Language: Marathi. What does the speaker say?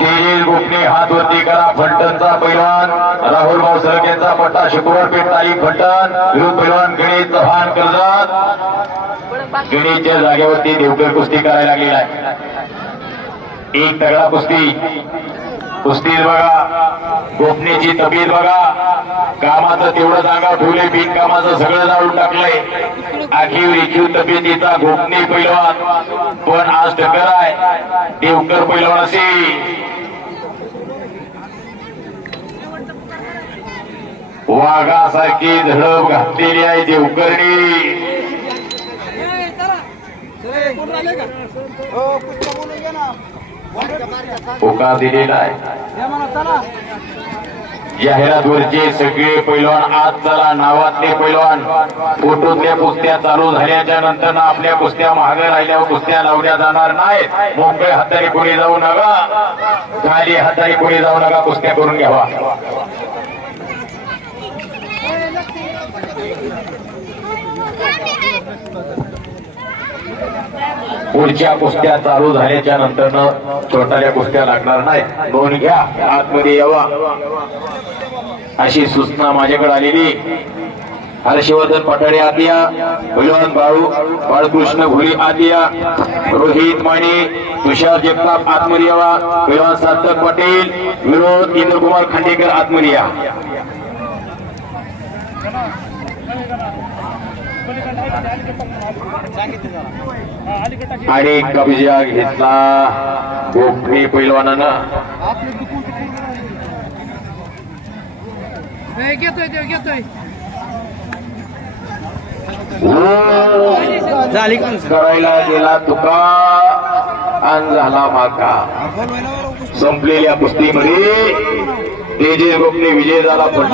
तेजील गोपने हात वरती करा फलटणचा पैलवान राहुल भाऊ सरकेचा पट्टा शुक्रवार पेठ ताई फलटण विरोध पैलवान गणेश चव्हाण कर्जत. गणेशच्या जागेवरती देवकर कुस्ती करायला लागलेला आहे. एक तगडा कुस्ती. कुस्ती बघा गोपनीची तब्येत बघा. कामाचं तेवढं जागा ठेवले बिनकामाचं सगळं जाळून टाकलंय. आखीव रेखीव तब्येतीचा गोपनी पैलवान. पण आज टक्कर आहे. देवकर पैलवान असेल. वाघासारखी झडप घातलेली आहे देवकरणी. होकार दिलेला आहे. जाहिरातवरचे सगळे पैलवान आज चला नावातले पैलवान. फोटोतल्या कुस्त्या चालू झाल्याच्यानंतर आपल्या कुस्त्या महाग राहिल्यावर कुस्त्या लावल्या जाणार नाहीत. मोकळे हाताने पुढे जाऊ नका. खाली हाताने पुढे जाऊ नका. कुस्त्या करून घ्यावा. पुढच्या कुस्त्या चालू झाल्याच्यानंतर छोट्याल्या कुस्त्या लागणार नाही. दोन घ्या आतमध्ये यावा. अशी सूचना माझ्याकडे आलेली हर्षवर्धन पठाडे आदिया भगवान बाळू बाळकृष्ण घोरी आदिया रोहित माने तुषार जगताप आत्मरियावा यावा. सार्थक पटेल विरोध इंद्रकुमार खांडेकर आत्मरिया सांगितलं आणि कब्जा घेतला. गोपनी पैलवानानं. ते करायला गेला तुका. आणि झाला माका. संपलेल्या कुस्तीमध्ये. तेजे गोपने विजय झाला पण